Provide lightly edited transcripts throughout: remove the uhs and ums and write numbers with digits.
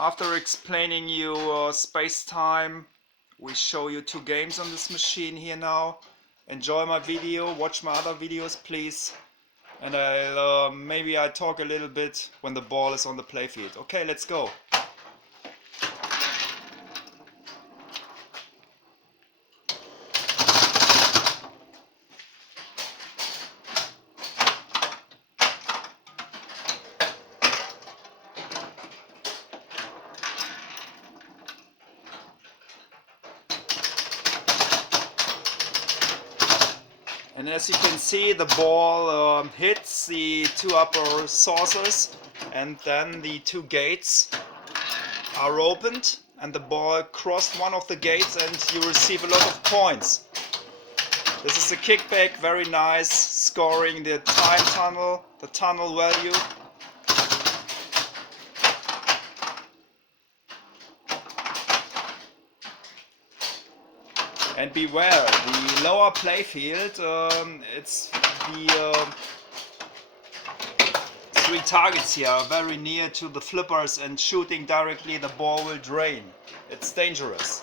After explaining you Space Time, we show you two games on this machine here now. Enjoy my video, watch my other videos please, and maybe I talk a little bit when the ball is on the playfield. Okay, let's go. And as you can see, the ball hits the two upper saucers, and then the two gates are opened and the ball crossed one of the gates and you receive a lot of points. This is a kickback, very nice, scoring the time tunnel, the tunnel value. And beware, the lower playfield, it's the three targets here are very near to the flippers, and shooting directly the ball will drain. It's dangerous.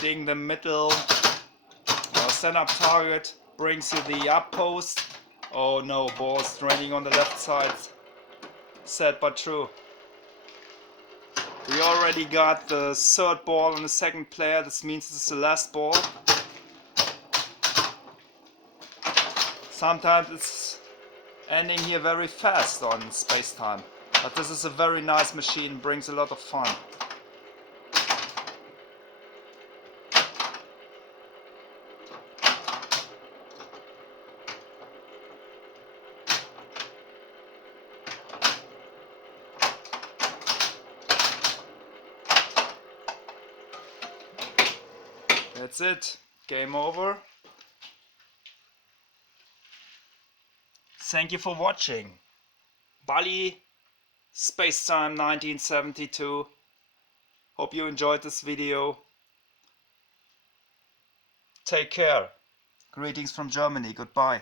Hitting the middle stand-up target brings you the up post. Oh no, ball's draining on the left side. Sad but true. We already got the third ball on the second player. This means this is the last ball. Sometimes it's ending here very fast on Space Time, but this is a very nice machine, brings a lot of fun. That's it. Game over. Thank you for watching. Bally, Space Time 1972. Hope you enjoyed this video. Take care. Greetings from Germany. Goodbye.